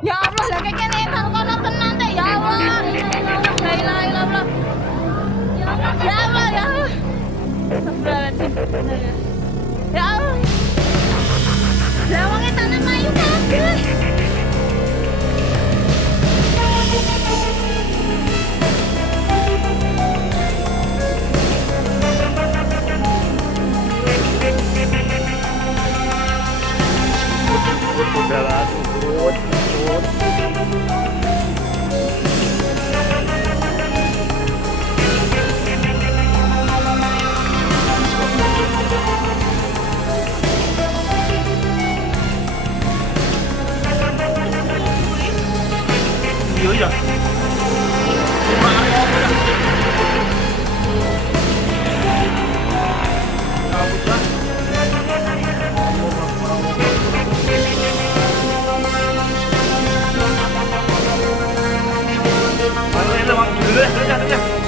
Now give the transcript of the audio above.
Ya Allah, lah kayak gini kan kono tenan teh ya Allah. La ilaha illallah. Ya Allah, ya Allah, ya Allah. Astagfirullahaladzim. Ya Allah. Lah wong e tanah mayu kabeh. Udah lah, turun. Iya ya. Dulu ya,